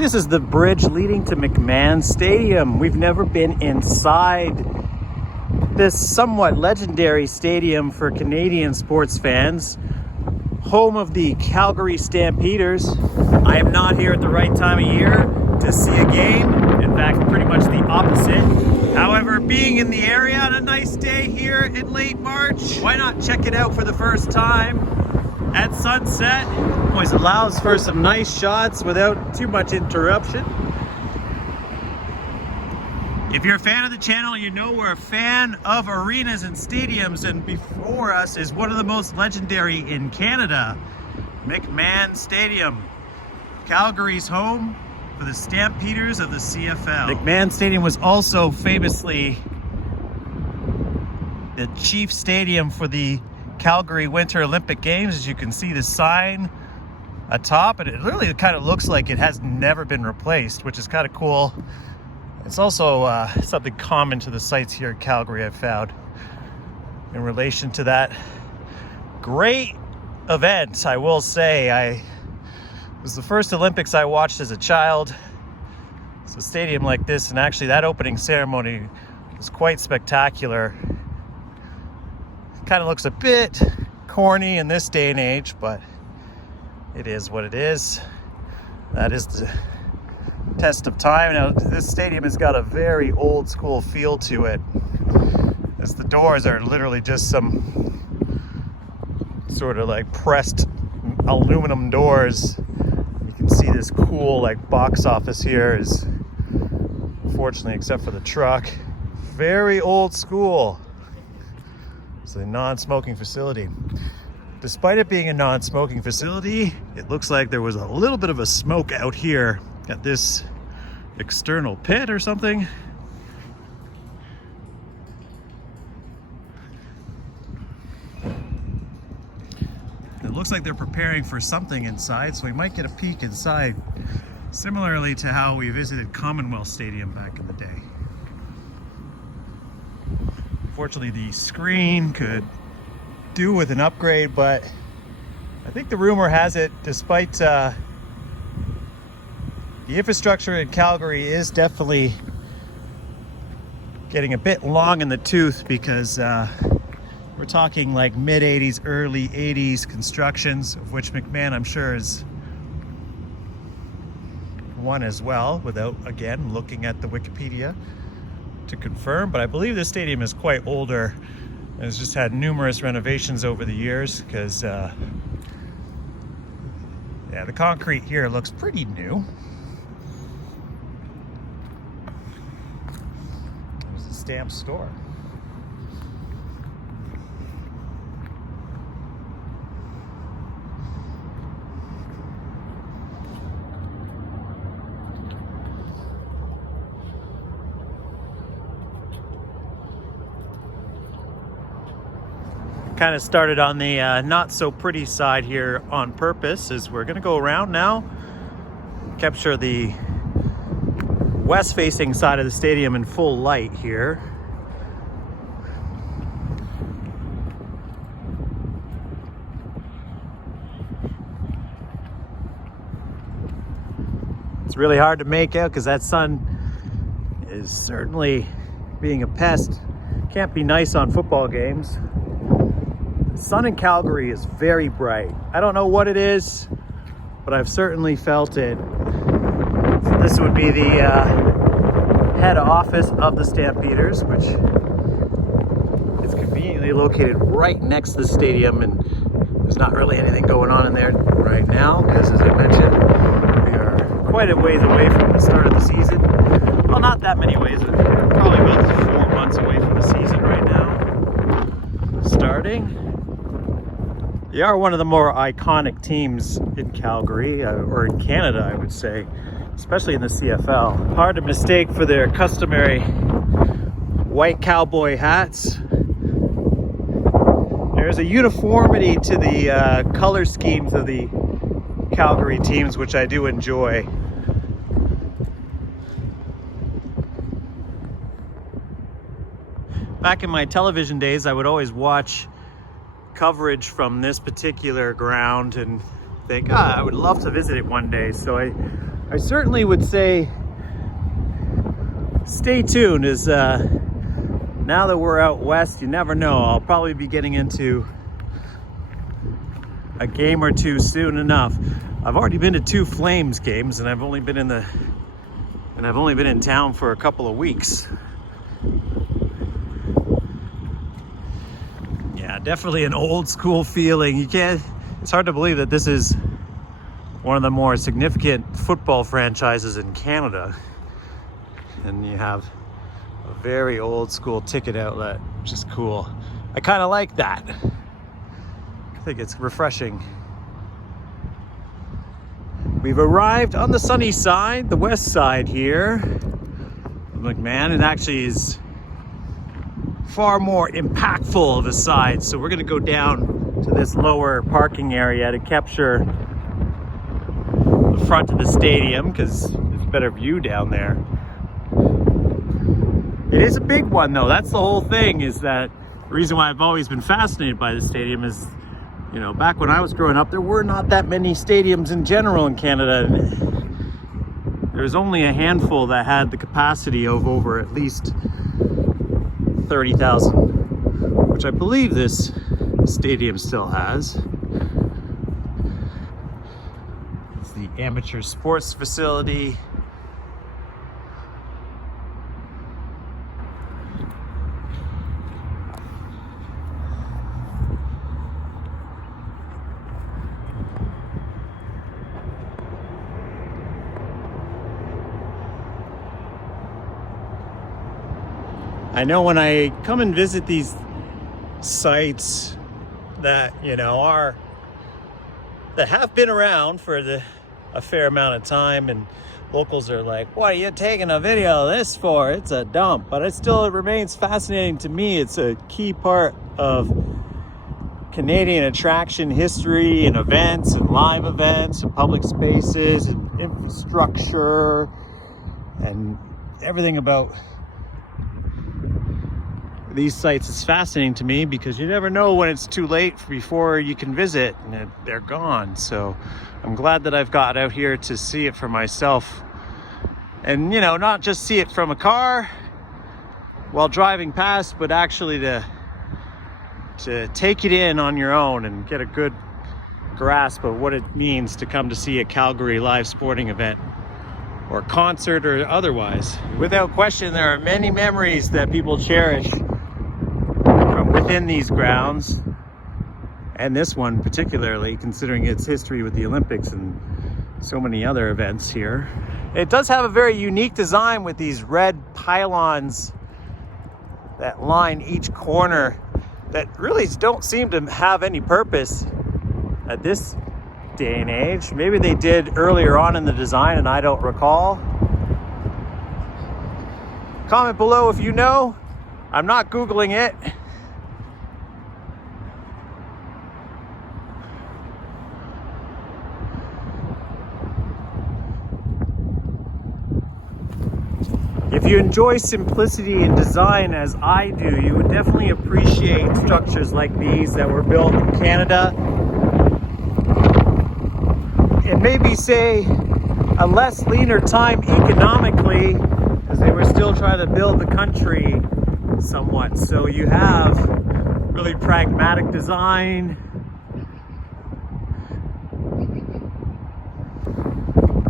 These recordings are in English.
This is the bridge leading to McMahon Stadium. We've never been inside this somewhat legendary stadium for Canadian sports fans, home of the Calgary Stampeders. I am not here at the right time of year to see a game. In fact, pretty much the opposite. However, being in the area on a nice day here in late March, why not check it out for the first time at sunset? Always allows for some nice shots without too much interruption. If you're a fan of the channel, you know we're a fan of arenas and stadiums, and before us is one of the most legendary in Canada, McMahon Stadium, Calgary's home for the Stampeders of the CFL. McMahon Stadium was also famously the chief stadium for the Calgary Winter Olympic Games. As you can see the sign atop, and it literally kind of looks like it has never been replaced, which is kind of cool. It's also something common to the sites here in Calgary, I've found, in relation to that great event. I will say, it was the first Olympics I watched as a child. It's a stadium like this, and actually that opening ceremony was quite spectacular. It kind of looks a bit corny in this day and age, but it is what it is. That is the test of time. Now, this stadium has got a very old school feel to it, as the doors are literally just some sort of like pressed aluminum doors. You can see this cool like box office here is, fortunately, except for the truck, very old school. It's a non-smoking facility. Despite it being a non-smoking facility, it looks like there was a little bit of a smoke out here at this external pit or something. It looks like they're preparing for something inside, so we might get a peek inside, similarly to how we visited Commonwealth Stadium back in the day. Fortunately, the screen could do with an upgrade, but I think the rumor has it, despite the infrastructure in Calgary is definitely getting a bit long in the tooth, because we're talking like mid-80s, early 80s constructions, of which McMahon, I'm sure, is one as well, without, again, looking at the Wikipedia to confirm. But I believe this stadium is quite older. It's just had numerous renovations over the years, because yeah, the concrete here looks pretty new. There's a stamp store. Kind of started on the not so pretty side here on purpose, as we're going to go around now, capture the west facing side of the stadium in full light here. It's really hard to make out because that sun is certainly being a pest. Can't be nice on football games. Sun in Calgary is very bright. I don't know what it is, but I've certainly felt it. So this would be the head office of the Stampeders, which is conveniently located right next to the stadium, and there's not really anything going on in there right now because, as I mentioned, we are quite a ways away from the start of the season. Well, not that many ways, probably about 4 months away from the season right now starting. They are one of the more iconic teams in Calgary, or in Canada, I would say, especially in the CFL. Hard to mistake for their customary white cowboy hats. There's a uniformity to the color schemes of the Calgary teams, which I do enjoy. Back in my television days, I would always watch coverage from this particular ground and think, I would love to visit it one day. So I I certainly would say stay tuned, as now that we're out west, you never know. I'll probably be getting into a game or two soon enough. I've already been to 2 Flames games, and I've only been in town for a couple of weeks. Yeah, definitely an old school feeling. It's hard to believe that this is one of the more significant football franchises in Canada. And you have a very old school ticket outlet, which is cool. I kind of like that. I think it's refreshing. We've arrived on the sunny side, the west side here of McMahon. It actually is far more impactful of a side. So we're gonna go down to this lower parking area to capture the front of the stadium, because there's a better view down there. It is a big one though. That's the whole thing, is that the reason why I've always been fascinated by the stadium is, you know, back when I was growing up, there were not that many stadiums in general in Canada. There was only a handful that had the capacity of over at least 30,000, which I believe this stadium still has. It's the amateur sports facility. I know when I come and visit these sites that, you know, that have been around for a fair amount of time, and locals are like, what are you taking a video of this for? It's a dump. But it remains fascinating to me. It's a key part of Canadian attraction history and events and live events and public spaces and infrastructure and everything about these sites is fascinating to me, because you never know when it's too late before you can visit and they're gone. So I'm glad that I've got out here to see it for myself, and, you know, not just see it from a car while driving past, but actually to take it in on your own and get a good grasp of what it means to come to see a Calgary live sporting event or concert or otherwise. Without question, there are many memories that people cherish within these grounds, and this one particularly, considering its history with the Olympics and so many other events here. It does have a very unique design with these red pylons that line each corner that really don't seem to have any purpose at this day and age. Maybe they did earlier on in the design and I don't recall. Comment below if you know. I'm not Googling it. If you enjoy simplicity in design as I do, you would definitely appreciate structures like these that were built in Canada. It maybe say a less leaner time economically, because they were still trying to build the country somewhat. So you have really pragmatic design,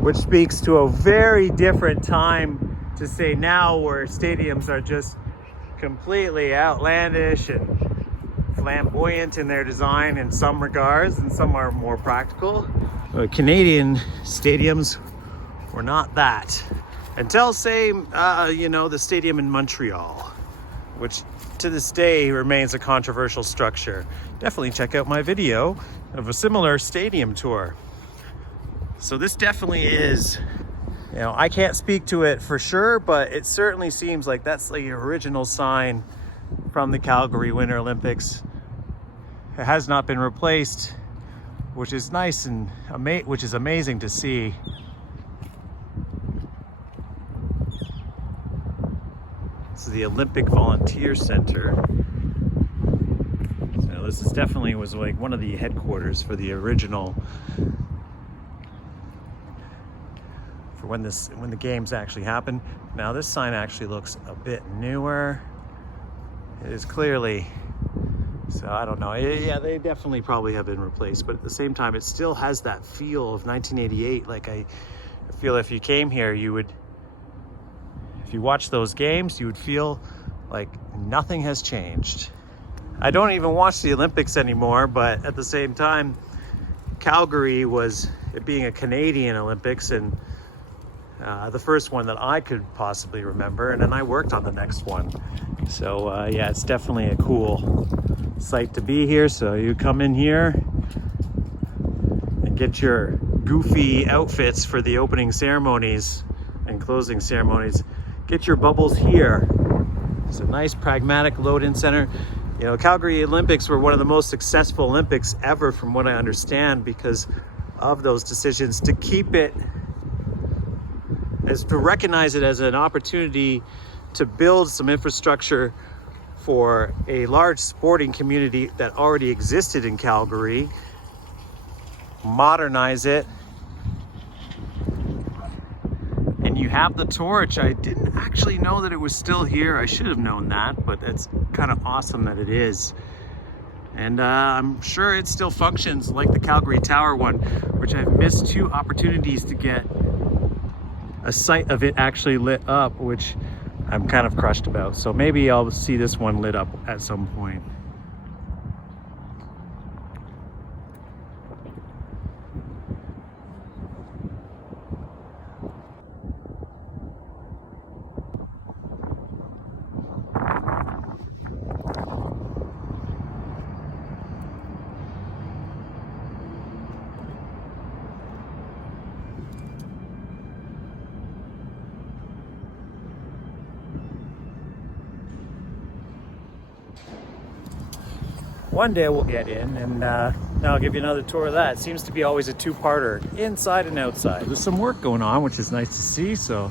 which speaks to a very different time to say now, where stadiums are just completely outlandish and flamboyant in their design in some regards, and some are more practical. Canadian stadiums were not that until, say, you know, the stadium in Montreal, which to this day remains a controversial structure. Definitely check out my video of a similar stadium tour. So this definitely is, you know, I can't speak to it for sure, but it certainly seems like that's the original sign from the Calgary Winter Olympics. It has not been replaced, which is nice and which is amazing to see. This is the Olympic Volunteer Center. So this is definitely was like one of the headquarters for the original for when the games actually happen. Now this sign actually looks a bit newer. It is clearly, so I don't know. Yeah, they definitely probably have been replaced, but at the same time, it still has that feel of 1988. Like I feel if you came here, if you watch those games, you would feel like nothing has changed. I don't even watch the Olympics anymore, but at the same time, Calgary was, it being a Canadian Olympics, and the first one that I could possibly remember, and then I worked on the next one. So yeah, it's definitely a cool site to be here. So you come in here and get your goofy outfits for the opening ceremonies and closing ceremonies. Get your bubbles here. It's a nice pragmatic load-in center. You know, Calgary Olympics were one of the most successful Olympics ever, from what I understand, because of those decisions to keep it, to recognize it as an opportunity to build some infrastructure for a large sporting community that already existed in Calgary, modernize it. And you have the torch. I didn't actually know that it was still here. I should have known that, but it's kind of awesome that it is. And I'm sure it still functions like the Calgary Tower one, which I've missed 2 opportunities to get a sight of it actually lit up, which I'm kind of crushed about. So maybe I'll see this one lit up at some point. One day we'll get in, and now I'll give you another tour of that. It seems to be always a 2-parter, inside and outside. There's some work going on, which is nice to see, so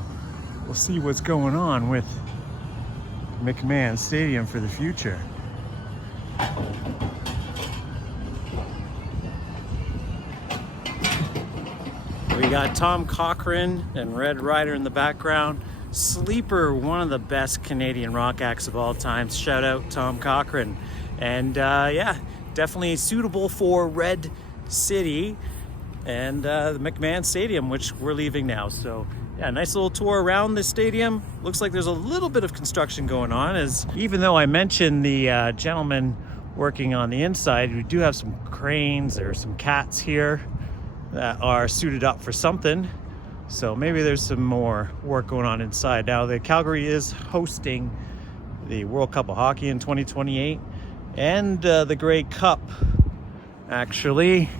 we'll see what's going on with McMahon Stadium for the future. We got Tom Cochrane and Red Rider in the background. Sleeper, one of the best Canadian rock acts of all time. Shout out Tom Cochrane. And yeah, definitely suitable for Red City and the McMahon Stadium, which we're leaving now. So yeah, nice little tour around the stadium. Looks like there's a little bit of construction going on, as even though I mentioned the gentleman working on the inside, we do have some cranes. There are some cats here that are suited up for something. So maybe there's some more work going on inside. Now, the Calgary is hosting the World Cup of Hockey in 2028 and the Grey Cup, actually,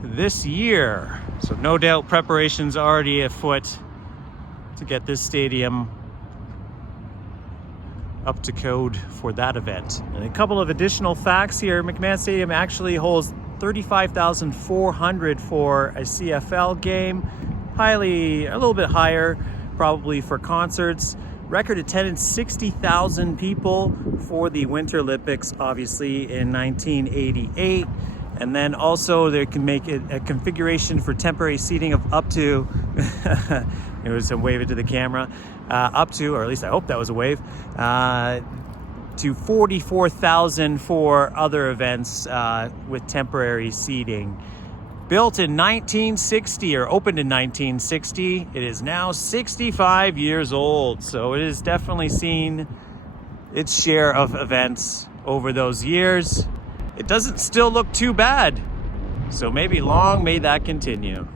this year. So no doubt preparations already afoot to get this stadium up to code for that event. And a couple of additional facts here. McMahon Stadium actually holds 35,400 for a CFL game, a little bit higher probably for concerts. Record attendance 60,000 people for the Winter Olympics, obviously in 1988. And then also they can make it a configuration for temporary seating of up to, it was a wave it to the camera, up to, or at least I hope that was a wave, to 44,000 for other events with temporary seating. Built in 1960, or opened in 1960, it is now 65 years old. So it has definitely seen its share of events over those years. It doesn't still look too bad. So maybe long may that continue.